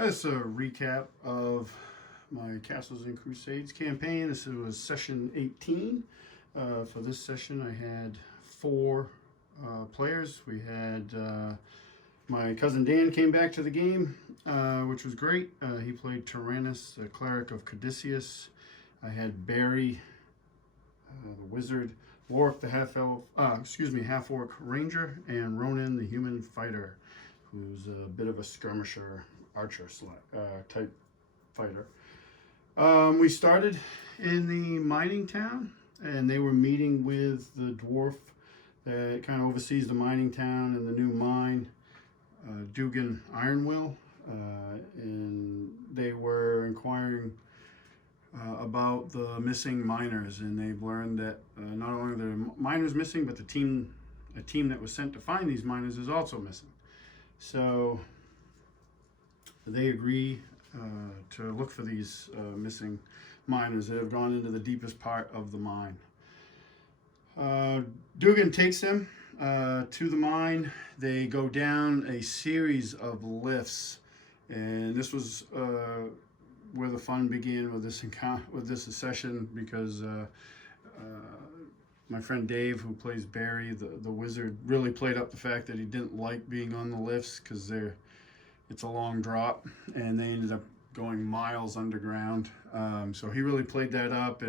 That's a recap of my Castles and Crusades campaign. This was session 18. For this session, I had four players. We had my cousin Dan came back to the game, which was great. He played Taranis, the cleric of Caduceus. I had Brea, the wizard, Lork, the half-orc ranger, and Rhonin, the human fighter, who's a bit of a skirmisher, archer type fighter. We started in the mining town, and they were meeting with the dwarf that kind of oversees the mining town and the new mine, Dugan Ironwill, and they were inquiring about the missing miners, and they've learned that not only are the miners missing, but a team that was sent to find these miners is also missing. So they agree to look for these missing miners that have gone into the deepest part of the mine. Dugan takes them to the mine. They go down a series of lifts, and this was where the fun began with this encounter, with this session, because my friend Dave, who plays Barry, the wizard, really played up the fact that he didn't like being on the lifts because it's a long drop, and they ended up going miles underground. So he really played that up,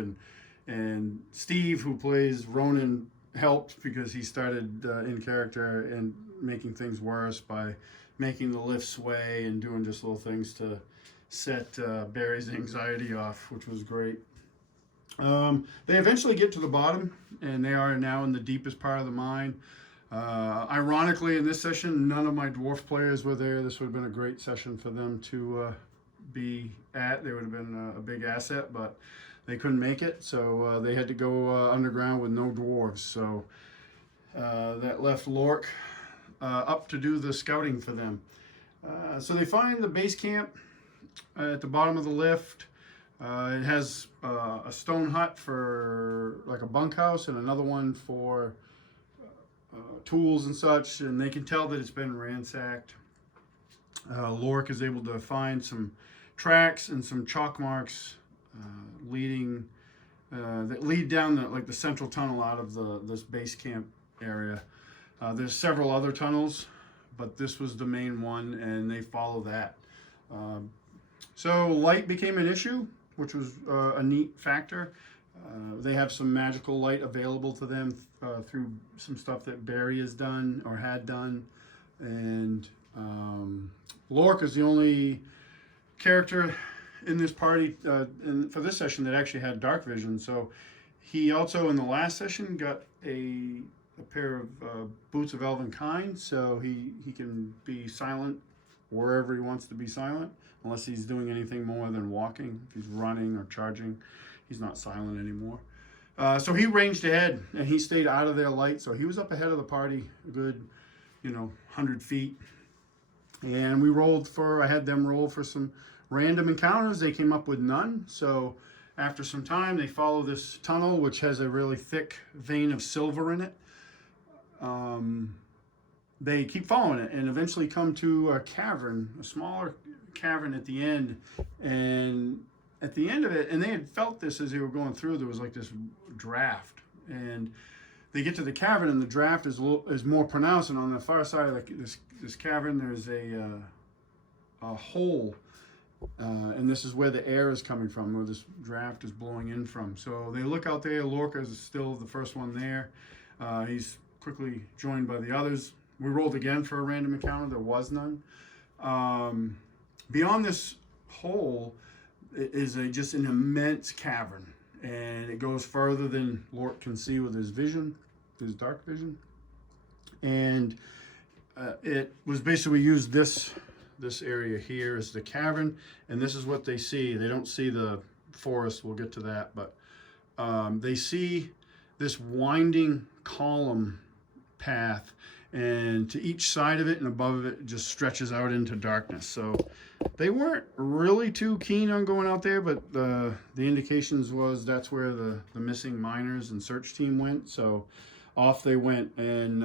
and Steve, who plays Rhonin, helped because he started in character and making things worse by making the lift sway and doing just little things to set Barry's anxiety off, which was great. They eventually get to the bottom, and they are now in the deepest part of the mine. Ironically, in this session, none of my dwarf players were there. This would have been a great session for them to be at. They would have been a big asset, but they couldn't make it, so they had to go underground with no dwarves. So that left Lork up to do the scouting for them. So they find the base camp at the bottom of the lift. It has a stone hut for like a bunkhouse and another one for tools and such, and they can tell that it's been ransacked. Lork is able to find some tracks and some chalk marks that lead down the central tunnel out of this base camp area. There's several other tunnels, but this was the main one, and they follow that. So light became an issue, which was a neat factor. They have some magical light available to them through some stuff that Barry has done or had done. And Lork is the only character in this party for this session that actually had dark vision. So he also, in the last session, got a pair of boots of elven kind, so he can be silent wherever he wants to be silent, unless he's doing anything more than walking. If he's running or charging, he's not silent anymore. So he ranged ahead, and he stayed out of their light, so he was up ahead of the party a good 100 feet. And I had them roll for some random encounters. They came up with none. So after some time, they follow this tunnel, which has a really thick vein of silver in it. They keep following it and eventually come to a cavern, a smaller cavern at the end. And at the end of it, and they had felt this as they were going through, there was like this draft. And they get to the cavern, and the draft is more pronounced. And on the far side of this cavern, there's a hole. And this is where the air is coming from, where this draft is blowing in from. So they look out there. Lorca is still the first one there. He's quickly joined by the others. We rolled again for a random encounter. There was none. Beyond this hole is just an immense cavern, and it goes further than Lork can see with his vision, his dark vision. And it was basically used this area here is the cavern, and this is what they see. They don't see the forest. We'll get to that, but they see this winding column path, and to each side of it and above it just stretches out into darkness. So they weren't really too keen on going out there, but the indications was that's where the missing miners and search team went. So off they went, and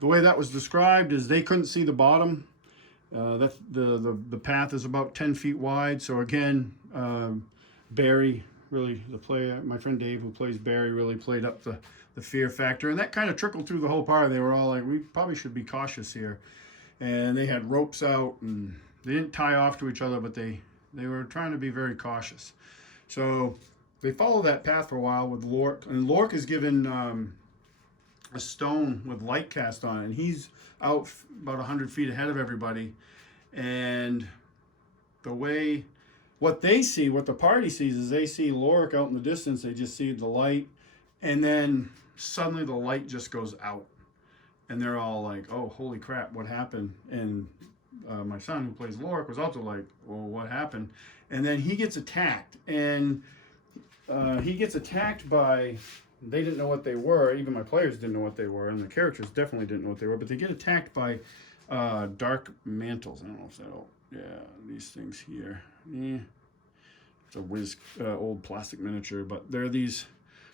the way that was described is they couldn't see the bottom. That's the path is about 10 feet wide. So again, Barry really, the player, my friend Dave who plays Barry, really played up the fear factor, and that kind of trickled through the whole party. They were all like, we probably should be cautious here, and they had ropes out, and they didn't tie off to each other, but they were trying to be very cautious. So they follow that path for a while with Lork, and Lork is given a stone with light cast on it, and he's out about 100 feet ahead of everybody. And what they see, what the party sees, is they see Lork out in the distance. They just see the light, and then suddenly the light just goes out, and they're all like, "Oh, holy crap, what happened?" And my son, who plays Lork, was also like, "Well, what happened?" And then he gets attacked, and he gets attacked by, they didn't know what they were. Even my players didn't know what they were, and the characters definitely didn't know what they were. But they get attacked by dark mantles. I don't know if that'll, these things here. Yeah, it's a old plastic miniature, but they're these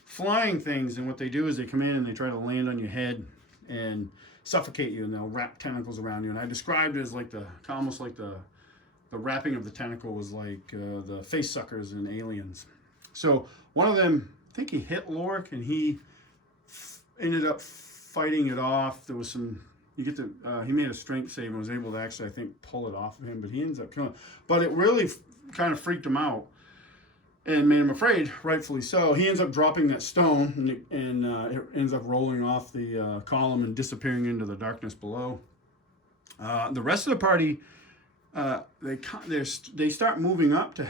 flying things, and what they do is they come in and they try to land on your head and suffocate you, and they'll wrap tentacles around you. And I described it as like almost like the wrapping of the tentacle was like the face suckers in Aliens. So one of them, I think he hit Lork, and he ended up fighting it off. There was some, he made a strength save and was able to actually, I think, pull it off of him, but he ends up killing him. But it really kind of freaked him out and made him afraid, rightfully so. He ends up dropping that stone, and it ends up rolling off the column and disappearing into the darkness below. The rest of the party, they start moving up to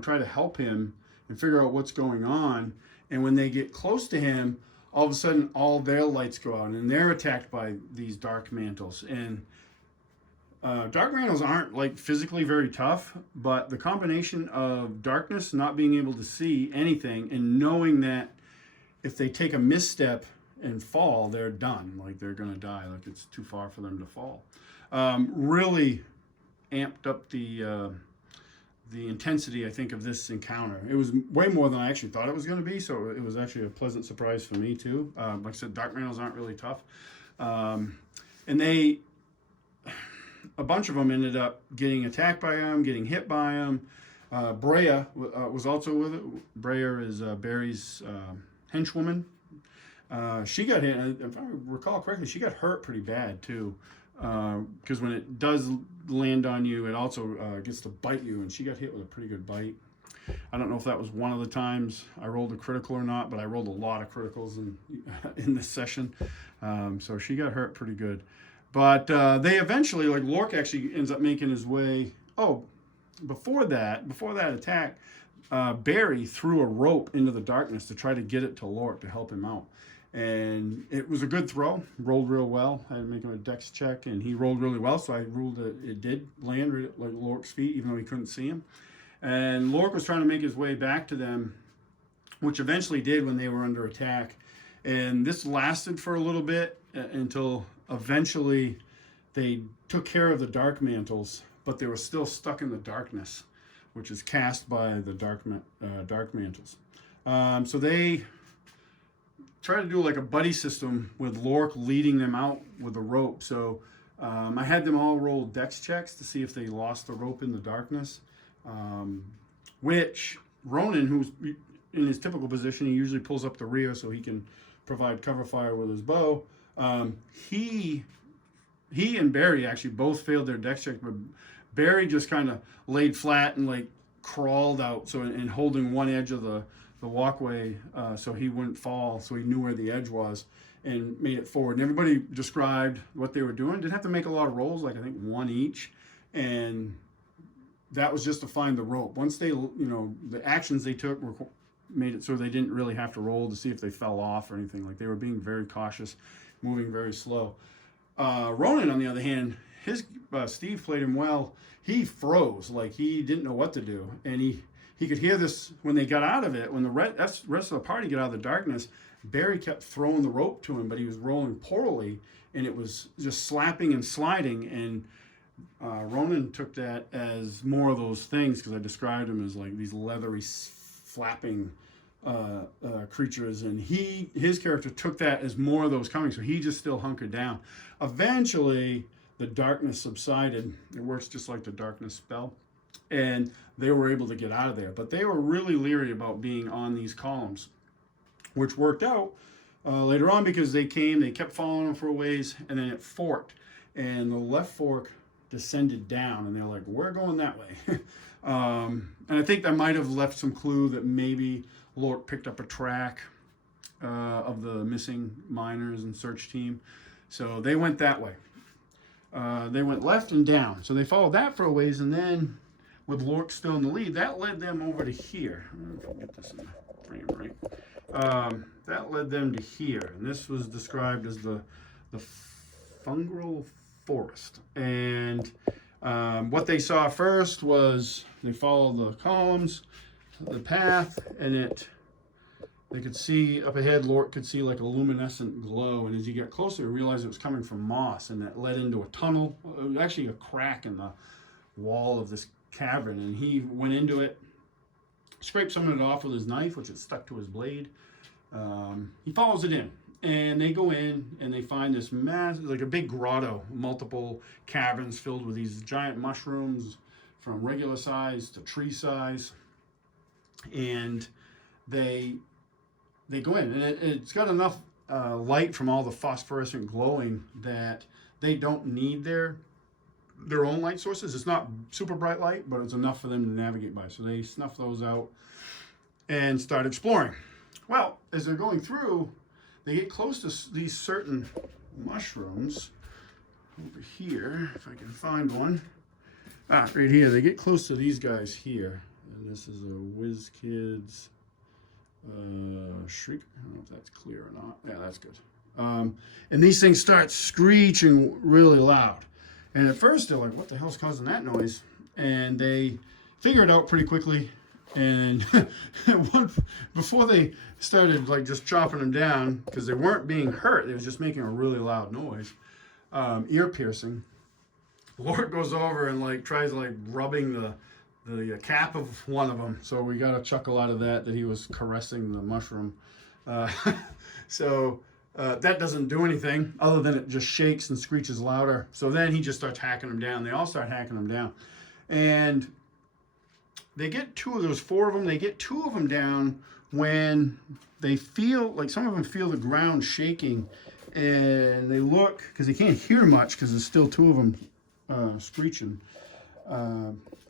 try to help him and figure out what's going on. And when they get close to him, all of a sudden all their lights go out, and they're attacked by these dark mantles. And dark mantles aren't like physically very tough, but the combination of darkness, not being able to see anything, and knowing that if they take a misstep and fall, they're done. Like, they're gonna die. Like, it's too far for them to fall. Really amped up the intensity, I think, of this encounter. It was way more than I actually thought it was going to be, so it was actually a pleasant surprise for me too. Like I said, dark mantles aren't really tough, and a bunch of them ended up getting attacked by him, getting hit by him. Brea was also with it. Brea is Barry's henchwoman. She got hit, if I recall correctly, she got hurt pretty bad too. Because when it does land on you, it also gets to bite you, and she got hit with a pretty good bite. I don't know if that was one of the times I rolled a critical or not, but I rolled a lot of criticals in this session, so she got hurt pretty good. But they eventually, like, Lork actually ends up making his way. Oh, before that attack, Barry threw a rope into the darkness to try to get it to Lork to help him out. And it was a good throw, rolled real well. I had to make him a dex check, and he rolled really well, so I ruled that it did land like Lork's feet, even though he couldn't see him. And Lork was trying to make his way back to them, which eventually did when they were under attack. And this lasted for a little bit until eventually they took care of the dark mantles, but they were still stuck in the darkness, which is cast by the dark mantles. So they try to do like a buddy system with Lork leading them out with a rope. So I had them all roll dex checks to see if they lost the rope in the darkness, which Rhonin, who's in his typical position, he usually pulls up the rear so he can provide cover fire with his bow. He and Barry actually both failed their dex check, but Barry just kind of laid flat and like crawled out, so and holding one edge of the walkway so he wouldn't fall, so he knew where the edge was, and made it forward. And everybody described what they were doing. Didn't have to make a lot of rolls, like I think one each, and that was just to find the rope. Once they, the actions they took made it so they didn't really have to roll to see if they fell off or anything. Like, they were being very cautious, moving very slow. Rhonin, on the other hand, Steve played him well. He froze, like he didn't know what to do, and he could hear this when they got out of it. When the rest of the party got out of the darkness, Barry kept throwing the rope to him, but he was rolling poorly, and it was just slapping and sliding. And Rhonin took that as more of those things, because I described him as like these leathery, flapping creatures, and his character took that as more of those coming, so he just still hunkered down. Eventually, the darkness subsided. It works just like the darkness spell. And they were able to get out of there. But they were really leery about being on these columns, which worked out later on because they kept following them for a ways, and then it forked. And the left fork descended down, and they're like, we're going that way. And I think that might have left some clue that maybe Lork picked up a track of the missing miners and search team. So they went that way. They went left and down. So they followed that for a ways, and then with Lork still in the lead, that led them over to here. I don't know if I can get this in the frame right. That led them to here, and this was described as the fungal forest. And what they saw first was they followed the columns, the path, and they could see up ahead. Lork could see like a luminescent glow, and as you get closer, you realize it was coming from moss, and that led into a tunnel, actually a crack in the wall of this cavern. And he went into it, scraped some of it off with his knife, which is stuck to his blade. He follows it in, and they go in and they find this like a big grotto, multiple caverns filled with these giant mushrooms from regular size to tree size. And they go in, and it's got enough light from all the phosphorescent glowing that they don't need their own light sources. It's not super bright light, but it's enough for them to navigate by. So they snuff those out and start exploring. Well, as they're going through, they get close to these certain mushrooms over here, if I can find one. Right here. They get close to these guys here. And this is a WizKids Shriek. I don't know if that's clear or not. Yeah, that's good. And these things start screeching really loud. And at first they're like, what the hell's causing that noise? And they figure it out pretty quickly. And before they started like just chopping them down, because they weren't being hurt, they was just making a really loud noise, ear piercing. Lork goes over and like tries like rubbing the cap of one of them. So we got a chuckle out of that he was caressing the mushroom. So that doesn't do anything other than it just shakes and screeches louder. So then he just starts hacking them down. They all start hacking them down. And they get four of them, they get two of them down when they feel, like some of them feel the ground shaking, and they look, because they can't hear much because there's still two of them screeching.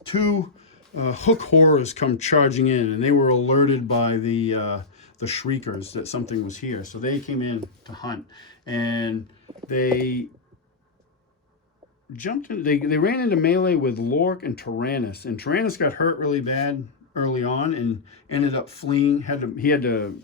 Two hook horrors come charging in, and they were alerted by the shriekers that something was here. So they came in to hunt, and they jumped in. They ran into melee with Lork and Taranis, and Taranis got hurt really bad early on and ended up fleeing. He had to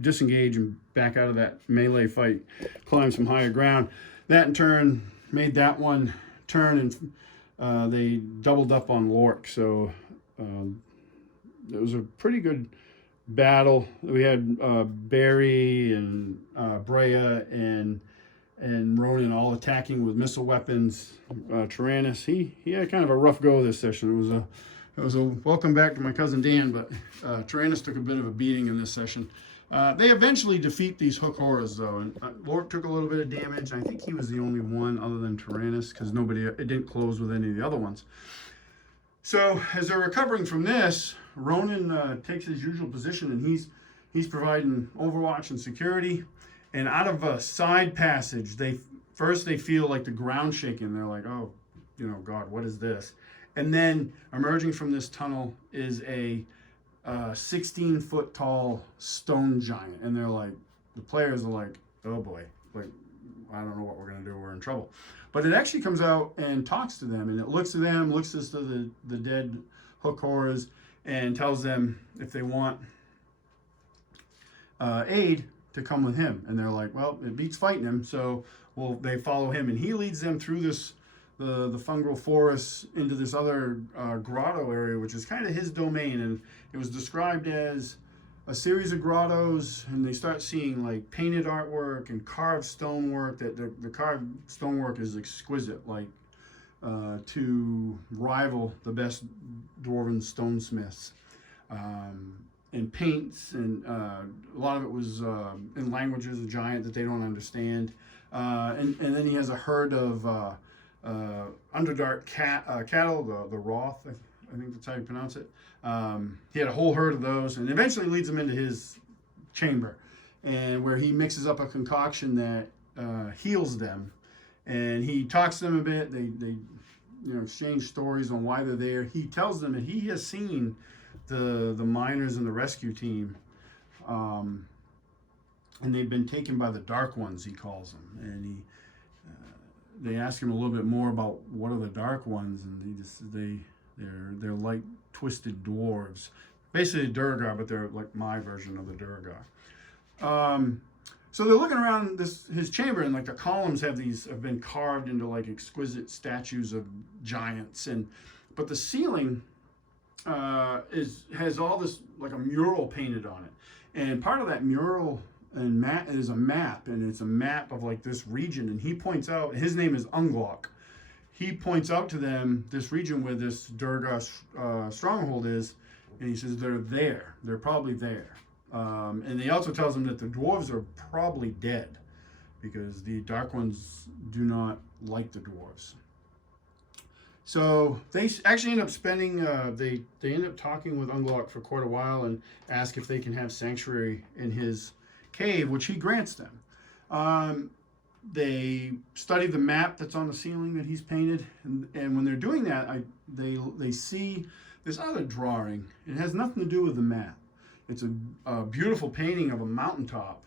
disengage and back out of that melee fight, climb some higher ground. That in turn made that one turn, and they doubled up on Lork. So it was a pretty good battle. We had Brea and Brea and Rhonin all attacking with missile weapons. Taranis, he had kind of a rough go this session. It was a welcome back to my cousin Dan, but Taranis took a bit of a beating in this session. They eventually defeat these hook horrors though, and Lork took a little bit of damage. I think he was the only one other than Taranis, because it didn't close with any of the other ones. So as they're recovering from this, Rhonin takes his usual position, and he's providing overwatch and security. And out of a side passage, they feel like the ground shaking. They're like, oh, God, what is this? And then emerging from this tunnel is a 16-foot tall stone giant. And they're like, the players are like, oh boy, like, I don't know what we're going to do. We're in trouble. But it actually comes out and talks to them. And it looks at them, looks at the dead hook horrors, and tells them if they want aid, to come with him. And they're like, well, it beats fighting him, so they follow him, and he leads them through the fungal forest into this other grotto area, which is kind of his domain. And it was described as a series of grottos, and they start seeing like painted artwork and carved stonework. That the carved stonework is exquisite, like to rival the best dwarven stonesmiths. And paints, and a lot of it was in languages of giant that they don't understand. And then he has a herd of Underdark cattle, the Roth, I think that's how you pronounce it. He had a whole herd of those, and eventually leads them into his chamber, and where he mixes up a concoction that heals them, and he talks to them a bit. They exchange stories on why they're there. He tells them that he has seen the miners and the rescue team, and they've been taken by the Dark Ones, he calls them, and they ask him a little bit more about what are the Dark Ones, and they're like twisted dwarves, basically Durgar, but they're like my version of the Durgar. So they're looking around his chamber, and like the columns have been carved into like exquisite statues of giants, but the ceiling has all this like a mural painted on it, and part of that mural and is a map, and it's a map of like this region, and he points out, his name is Unglok. He points out to them this region where this Durgar stronghold is, and he says they're probably there. And he also tells them that the dwarves are probably dead because the Dark Ones do not like the dwarves. So they actually end up spending, they end up talking with Unglok for quite a while and ask if they can have sanctuary in his cave, which he grants them. They study the map that's on the ceiling that he's painted, and when they're doing that, they see this other drawing. It has nothing to do with the map. It's a beautiful painting of a mountaintop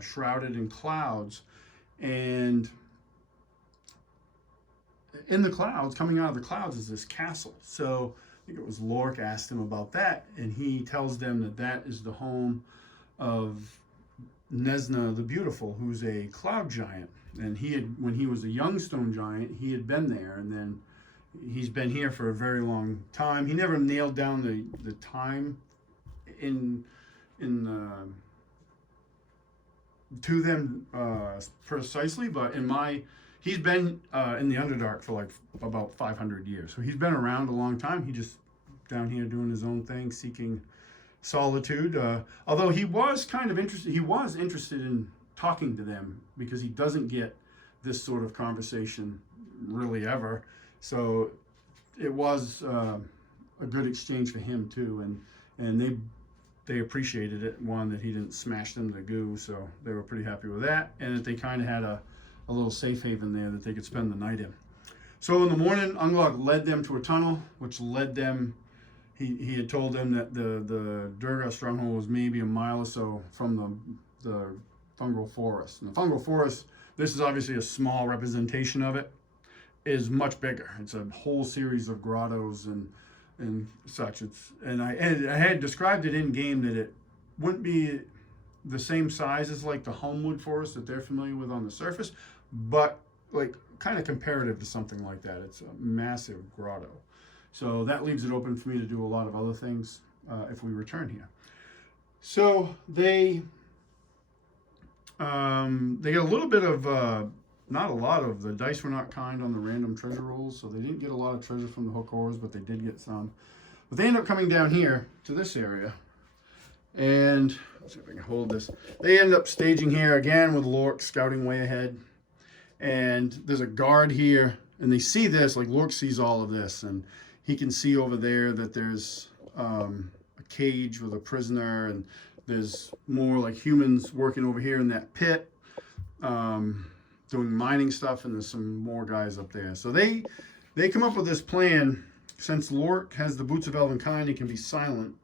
shrouded in clouds, and in the clouds, coming out of the clouds, is this castle. So I think it was Lork asked him about that, and he tells them that is the home of Nesna the Beautiful, who's a cloud giant. And when he was a young stone giant, he had been there, and then he's been here for a very long time. He never nailed down the time to them precisely, but he's been in the Underdark for like about 500 years. So he's been around a long time. He just down here doing his own thing, seeking solitude. Although he was kind of interested, he was interested in talking to them because he doesn't get this sort of conversation really ever. So it was a good exchange for him too, and they appreciated it. One, that he didn't smash them to goo, so they were pretty happy with that, and that they kind of had a little safe haven there that they could spend the night in. So in the morning, Unglok led them to a tunnel, which led them. He had told them that the Durgar stronghold was maybe a mile or so from the fungal forest. And the fungal forest, this is obviously a small representation of it, is much bigger. It's a whole series of grottos and such. I had described it in game that it wouldn't be the same size as like the Homewood forest that they're familiar with on the surface, but like kind of comparative to something like that. It's a massive grotto. So that leaves it open for me to do a lot of other things if we return here. So they get a little bit of, not a lot of, the dice were not kind on the random treasure rolls, so they didn't get a lot of treasure from the Hokors, but they did get some. But they end up coming down here to this area, and let's see if I can hold this. They end up staging here again with Lork scouting way ahead, and there's a guard here, and they see this, like Lork sees all of this, and he can see over there that there's a cage with a prisoner, and there's more like humans working over here in that pit, doing mining stuff, and there's some more guys up there. So they come up with this plan. Since Lork has the Boots of Elvenkind, he can be silent.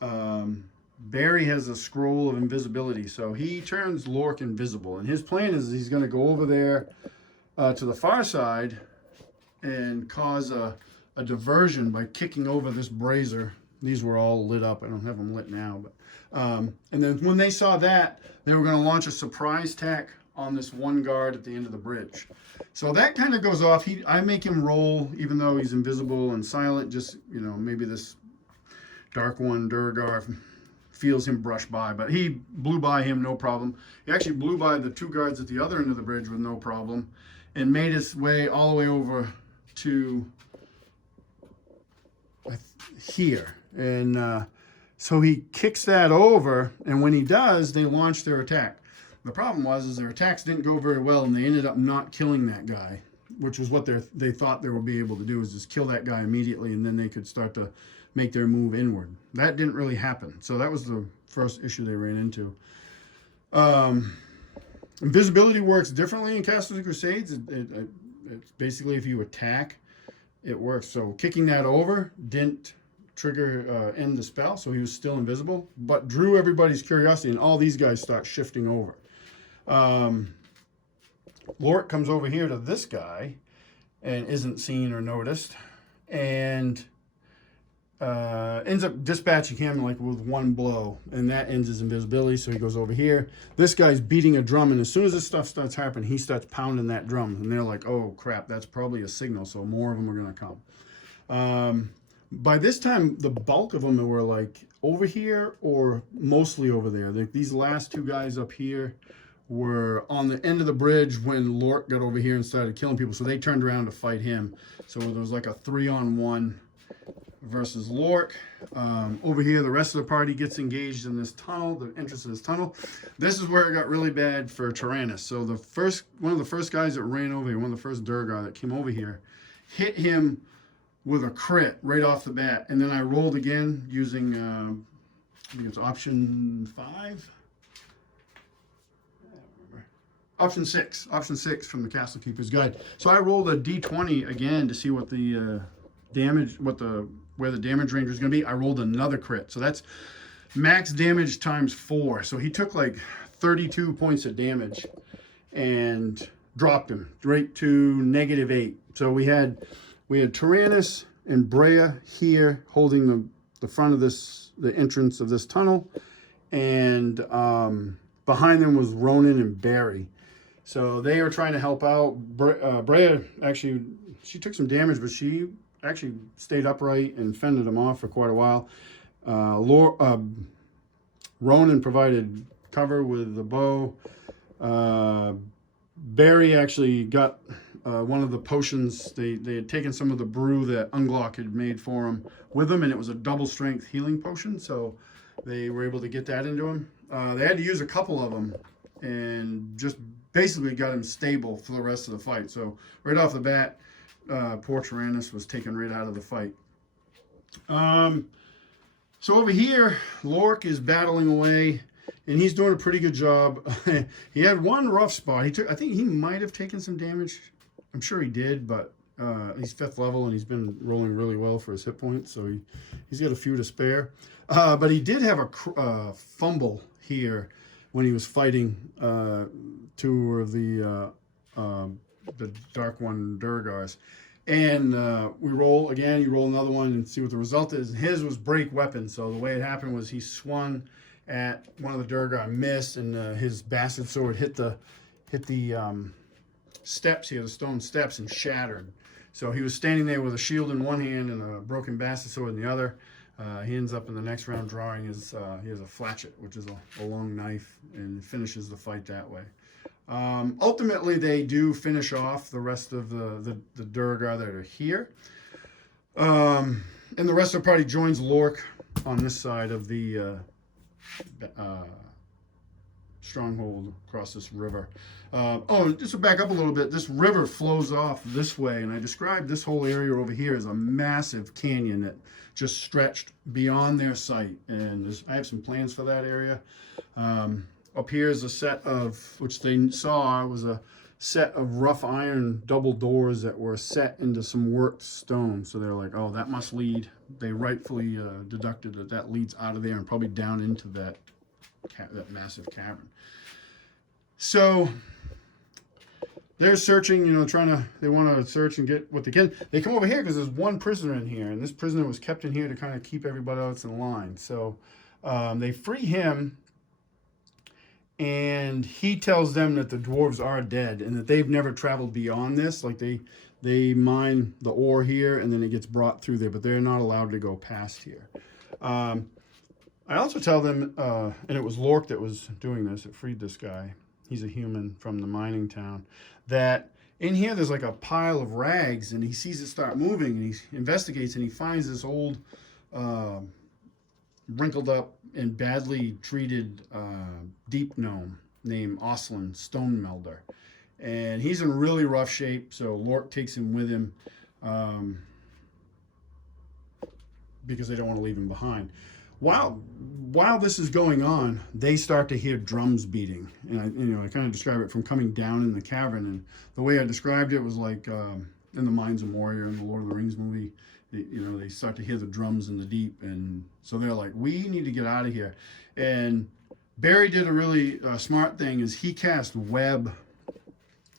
Barry has a scroll of invisibility, so he turns Lork invisible. And his plan is he's going to go over there to the far side and cause a diversion by kicking over this brazier. These were all lit up. I don't have them lit now, but and then when they saw that, they were going to launch a surprise attack on this one guard at the end of the bridge. So that kind of goes off. I make him roll, even though he's invisible and silent. Just, maybe this Dark One Durgar feels him brush by, but he blew by him no problem. He actually blew by the two guards at the other end of the bridge with no problem, and made his way all the way over to here. And so he kicks that over, and when he does, they launch their attack. The problem was is their attacks didn't go very well, and they ended up not killing that guy, which was what they thought they would be able to do, is just kill that guy immediately, and then they could start to make their move inward. That didn't really happen. So that was the first issue they ran into. Invisibility works differently in Castles and Crusades. It's basically if you attack, it works. So kicking that over didn't trigger end the spell, so he was still invisible, but drew everybody's curiosity, and all these guys start shifting over. Lork comes over here to this guy and isn't seen or noticed, and ends up dispatching him like with one blow, and that ends his invisibility. So he goes over here. This guy's beating a drum, and as soon as this stuff starts happening, he starts pounding that drum, and they're like, oh crap, that's probably a signal, so more of them are going to come. By this time, the bulk of them were like over here or mostly over there. These last two guys up here were on the end of the bridge when Lork got over here and started killing people, so they turned around to fight him. So there was like a 3-on-1 versus Lork. Over here, the rest of the party gets engaged in this tunnel, the entrance of this tunnel. This is where it got really bad for Taranis. So one of the first guys that ran over here, one of the first Durgar that came over here, hit him with a crit right off the bat. And then I rolled again using, I think it's option 5? Option 6 from the Castle Keeper's Guide. So I rolled a d20 again to see what the where the damage range was going to be. I rolled another crit, so that's max damage times 4. So he took like 32 points of damage and dropped him right to -8. So we had Taranis and Brea here holding the front of the entrance of this tunnel, and behind them was Rhonin and Brea. So they were trying to help out. Brea actually, she took some damage, but she actually stayed upright and fended them off for quite a while. Rhonin provided cover with the bow. Brea actually got one of the potions. They had taken some of the brew that Unglock had made for him with them, and it was a double strength healing potion, so they were able to get that into him. They had to use a couple of them and just basically got him stable for the rest of the fight. So right off the bat, poor Taranis was taken right out of the fight. So over here, Lork is battling away, and he's doing a pretty good job. He had one rough spot. I think he might have taken some damage. I'm sure he did, but he's 5th level, and he's been rolling really well for his hit points, so he's got a few to spare. But he did have a fumble here when he was fighting 2 of the Dark One Durgars. And we roll again, you roll another one and see what the result is. His was break weapon, so the way it happened was he swung at one of the Durgar, missed, and his bastard sword hit the steps here, the stone steps, and shattered. So he was standing there with a shield in one hand and a broken bastard sword in the other. He ends up in the next round drawing he has a flatchet, which is a long knife, and finishes the fight that way. Ultimately, they do finish off the rest of the Durgar that are here. And the rest of the party joins Lork on this side of the stronghold across this river. Just to back up a little bit, this river flows off this way, and I described this whole area over here as a massive canyon that just stretched beyond their sight. And I have some plans for that area. Up here is a set of, which they saw was a set of rough iron double doors that were set into some worked stone. So they're like, oh, that must lead. They rightfully deducted that leads out of there and probably down into that massive cavern. So they're searching, they want to search and get what they can. They come over here because there's one prisoner in here, and this prisoner was kept in here to kind of keep everybody else in line. So they free him, and he tells them that the dwarves are dead and that they've never traveled beyond this. Like they mine the ore here, and then it gets brought through there, but they're not allowed to go past here. I also tell them, and it was Lork that was doing this, it freed this guy. He's a human from the mining town. That in here there's like a pile of rags, and he sees it start moving, and he investigates, and he finds this old wrinkled up and badly treated deep gnome named Oslin Stone Melder. And he's in really rough shape, so Lork takes him with him because they don't want to leave him behind. While this is going on, they start to hear drums beating, and I kind of describe it from coming down in the cavern. And the way I described it was like in the Mines of Moria in the Lord of the Rings movie. They start to hear the drums in the deep, and so they're like, "We need to get out of here." And Barry did a really smart thing: is he cast web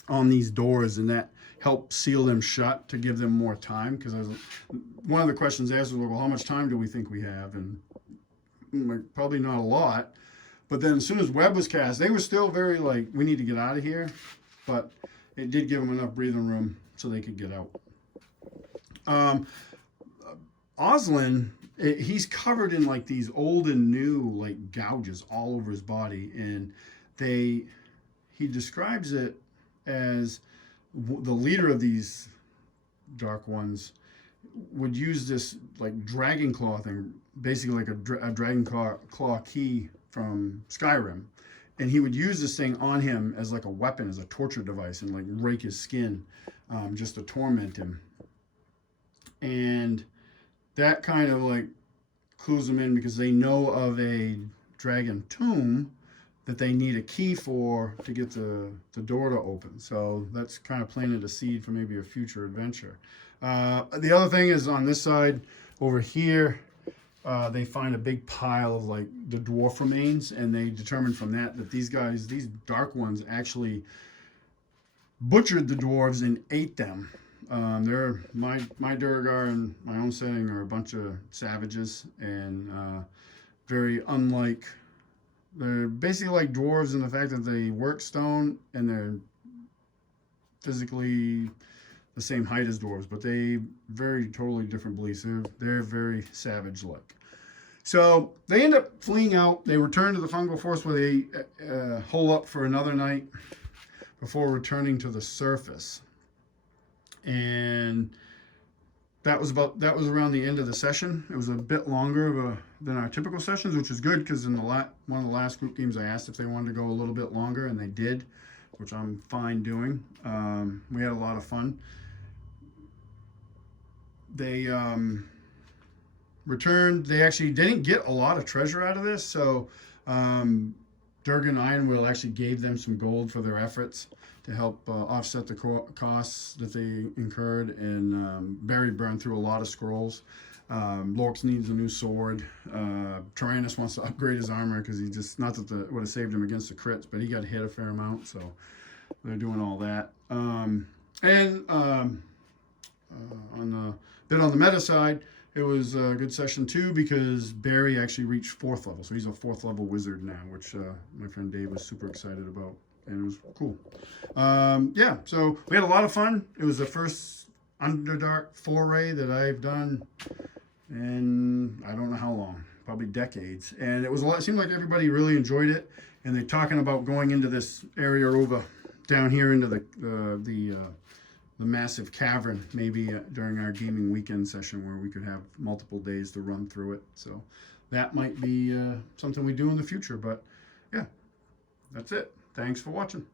on these doors, and that helped seal them shut to give them more time. Because one of the questions asked was, "Well, how much time do we think we have?" And probably not a lot. But then as soon as web was cast, they were still very like, we need to get out of here. But it did give them enough breathing room so they could get out. Oslin, he's covered in like these old and new like gouges all over his body. And he describes it as the leader of these dark ones would use this like dragon claw thing, basically like a dragon claw key from Skyrim, and he would use this thing on him as like a weapon, as a torture device, and like rake his skin just to torment him. And that kind of like clues them in, because they know of a dragon tomb that they need a key for to get the door to open. So that's kind of planted a seed for maybe a future adventure. The other thing is on this side over here, they find a big pile of like the dwarf remains, and they determine from that these dark ones, actually butchered the dwarves and ate them. They're my Durgar and my own setting are a bunch of savages, and very unlike. They're basically like dwarves in the fact that they work stone, and they're physically the same height as dwarves, but they very totally different beliefs. They're very savage-like. So they end up fleeing out. They return to the fungal forest, where they hole up for another night before returning to the surface. And that was around the end of the session. It was a bit longer than our typical sessions, which is good, because in one of the last group games I asked if they wanted to go a little bit longer, and they did, which I'm fine doing. We had a lot of fun. They returned. They didn't get a lot of treasure out of this, so Durgan Ironwill actually gave them some gold for their efforts to help offset the costs that they incurred. And Barry burned through a lot of scrolls. Lork needs a new sword. Taranis wants to upgrade his armor, because he just, not that it would have saved him against the crits, but he got hit a fair amount, so they're doing all that. On the meta side, it was a good session too, because Barry actually reached 4th level, so he's a 4th level wizard now, which my friend Dave was super excited about, and it was cool. Yeah, so we had a lot of fun. It was the first Underdark foray that I've done in I don't know how long, probably decades, and it was a lot. It seemed like everybody really enjoyed it, and they're talking about going into this area over down here into the massive cavern, maybe during our gaming weekend session, where we could have multiple days to run through it. So that might be something we do in the future. But yeah, that's it. Thanks for watching.